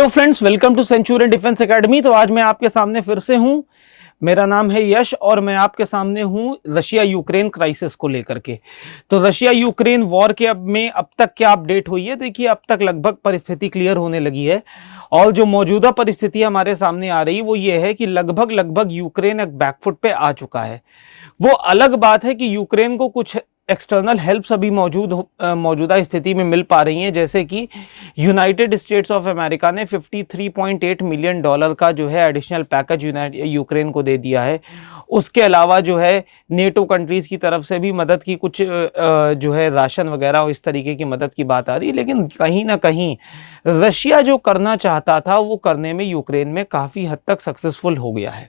Hello friends, welcome to Centurion defence academy. तो आज मैं आपके सामने फिर से हूं। मेरा नाम है यश और मैं आपके सामने हूं रशिया यूक्रेन क्राइसिस को लेकर के। तो रशिया यूक्रेन वॉर के अब तक क्या अपडेट हुई है? देखिए, अब तक लगभग परिस्थिति क्लियर होने लगी है और जो मौजूदा परिस्थिति हमारे सामने आ रही वो ये है कि लगभग यूक्रेन एक बैकफुट पे आ चुका है। वो अलग बात है कि यूक्रेन को कुछ एक्सटर्नल हेल्प्स अभी मौजूदा स्थिति में मिल पा रही हैं, जैसे कि यूनाइटेड स्टेट्स ऑफ अमेरिका ने $53.8 मिलियन का जो है एडिशनल पैकेज यूक्रेन को दे दिया है। उसके अलावा जो है नेटो कंट्रीज की तरफ से भी मदद की कुछ जो है राशन वगैरह इस तरीके की मदद की बात आ रही है। लेकिन कहीं ना कहीं रशिया जो करना चाहता था वो करने में यूक्रेन में काफी हद तक सक्सेसफुल हो गया है।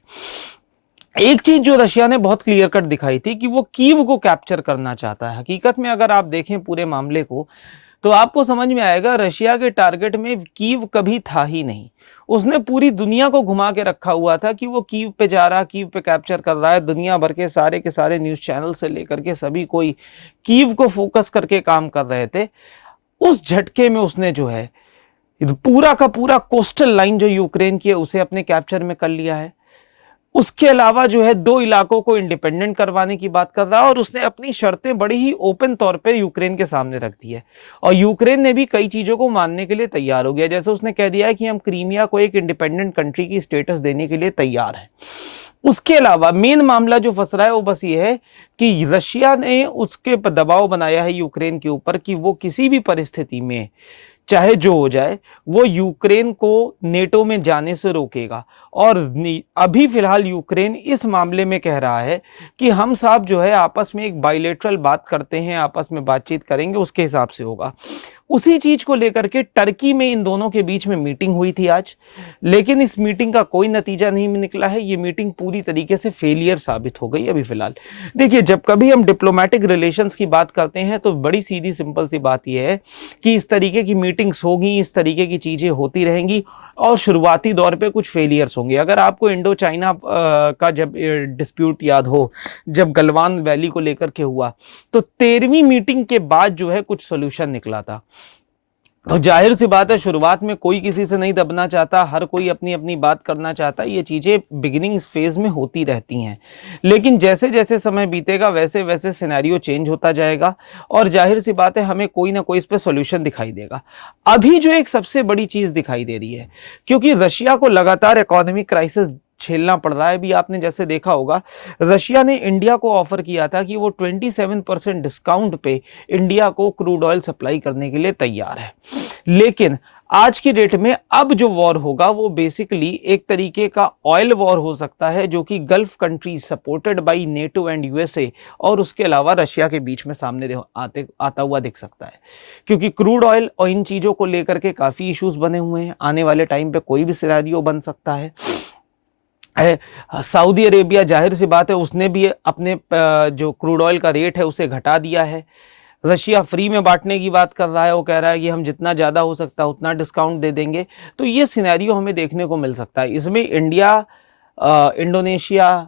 एक चीज जो रशिया ने बहुत क्लियर कट दिखाई थी कि वो कीव को कैप्चर करना चाहता है। हकीकत में अगर आप देखें पूरे मामले को तो आपको समझ में आएगा रशिया के टारगेट में कीव कभी था ही नहीं। उसने पूरी दुनिया को घुमा के रखा हुआ था कि वो कीव पे जा रहा, कीव पे कैप्चर कर रहा है। दुनिया भर के सारे न्यूज चैनल से लेकर के सभी कोई कीव को फोकस करके काम कर रहे थे। उस झटके में उसने जो है पूरा का पूरा कोस्टल लाइन जो यूक्रेन की है उसे अपने कैप्चर में कर लिया है। उसके अलावा जो है दो इलाकों को इंडिपेंडेंट करवाने की बात कर रहा है और उसने अपनी शर्तें बड़ी ही ओपन तौर पे यूक्रेन के सामने रख दी है और यूक्रेन ने भी कई चीजों को मानने के लिए तैयार हो गया। जैसे उसने कह दिया है कि हम क्रीमिया को एक इंडिपेंडेंट कंट्री की स्टेटस देने के लिए तैयार हैं। उसके अलावा मेन मामला जो फंस रहा है वो बस ये है कि रशिया ने उसके दबाव बनाया है यूक्रेन के ऊपर कि वो किसी भी परिस्थिति में चाहे जो हो जाए वो यूक्रेन को नेटो में जाने से रोकेगा। और अभी फिलहाल यूक्रेन इस मामले में कह रहा है कि हम साहब जो है आपस में एक बायलैटरल बात करते हैं, आपस में बातचीत करेंगे, उसके हिसाब से होगा। उसी चीज को लेकर के टर्की में इन दोनों के बीच में मीटिंग हुई थी आज, लेकिन इस मीटिंग का कोई नतीजा नहीं निकला है। ये मीटिंग पूरी तरीके से फेलियर साबित हो गई अभी फिलहाल। देखिए, जब कभी हम डिप्लोमेटिक रिलेशंस की बात करते हैं तो बड़ी सीधी सिंपल सी बात यह है कि इस तरीके की मीटिंग्स होगी, इस तरीके की चीजें होती रहेंगी और शुरुआती दौर पे कुछ फेलियर्स होंगे। अगर आपको इंडो चाइना का जब डिस्प्यूट याद हो, जब गलवान वैली को लेकर के हुआ, तो 13वीं मीटिंग के बाद जो है कुछ सोल्यूशन निकला था। तो जाहिर सी बात है शुरुआत में कोई किसी से नहीं दबना चाहता, हर कोई अपनी अपनी बात करना चाहता है। ये चीजें बिगिनिंग फेज में होती रहती हैं, लेकिन जैसे जैसे समय बीतेगा वैसे वैसे सिनेरियो चेंज होता जाएगा और जाहिर सी बात है हमें कोई ना कोई इस पे सॉल्यूशन दिखाई देगा। अभी जो एक सबसे बड़ी चीज दिखाई दे रही है, क्योंकि रशिया को लगातार इकोनॉमिक क्राइसिस झेलना पड़ रहा है। अभी आपने जैसे देखा होगा रशिया ने इंडिया को ऑफर किया था कि वो 27% डिस्काउंट पे इंडिया को क्रूड ऑयल सप्लाई करने के लिए तैयार है। लेकिन आज की डेट में अब जो वॉर होगा वो बेसिकली एक तरीके का ऑयल वॉर हो सकता है, जो कि gulf countries supported by NATO and USA और उसके अलावा रशिया के बीच में सामने आता हुआ दिख सकता है। क्योंकि क्रूड ऑयल और इन चीजों को लेकर के काफी इश्यूज बने हुए हैं। आने वाले टाइम पे कोई भी सिनेरियो बन सकता है। सऊदी अरेबिया जाहिर सी बात है उसने भी अपने जो क्रूड ऑयल का रेट है उसे घटा दिया है। रशिया फ्री में बांटने की बात कर रहा है, वो कह रहा है कि हम जितना ज़्यादा हो सकता है उतना डिस्काउंट दे देंगे। तो ये सिनेरियो हमें देखने को मिल सकता है। इसमें इंडिया, इंडोनेशिया,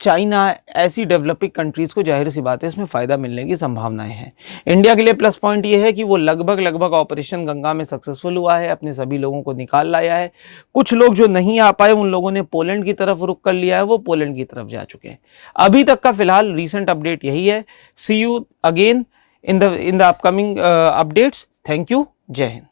चाइना, ऐसी डेवलपिंग कंट्रीज को जाहिर सी बात है इसमें फायदा मिलने की संभावनाएं हैं। इंडिया के लिए प्लस पॉइंट ये है कि वो लगभग ऑपरेशन गंगा में सक्सेसफुल हुआ है, अपने सभी लोगों को निकाल लाया है। कुछ लोग जो नहीं आ पाए उन लोगों ने पोलैंड की तरफ रुख कर लिया है, वो पोलैंड की तरफ जा चुके हैं। अभी तक का फिलहाल रीसेंट अपडेट यही है। See you again in the upcoming updates. Thank you. Jai Hind.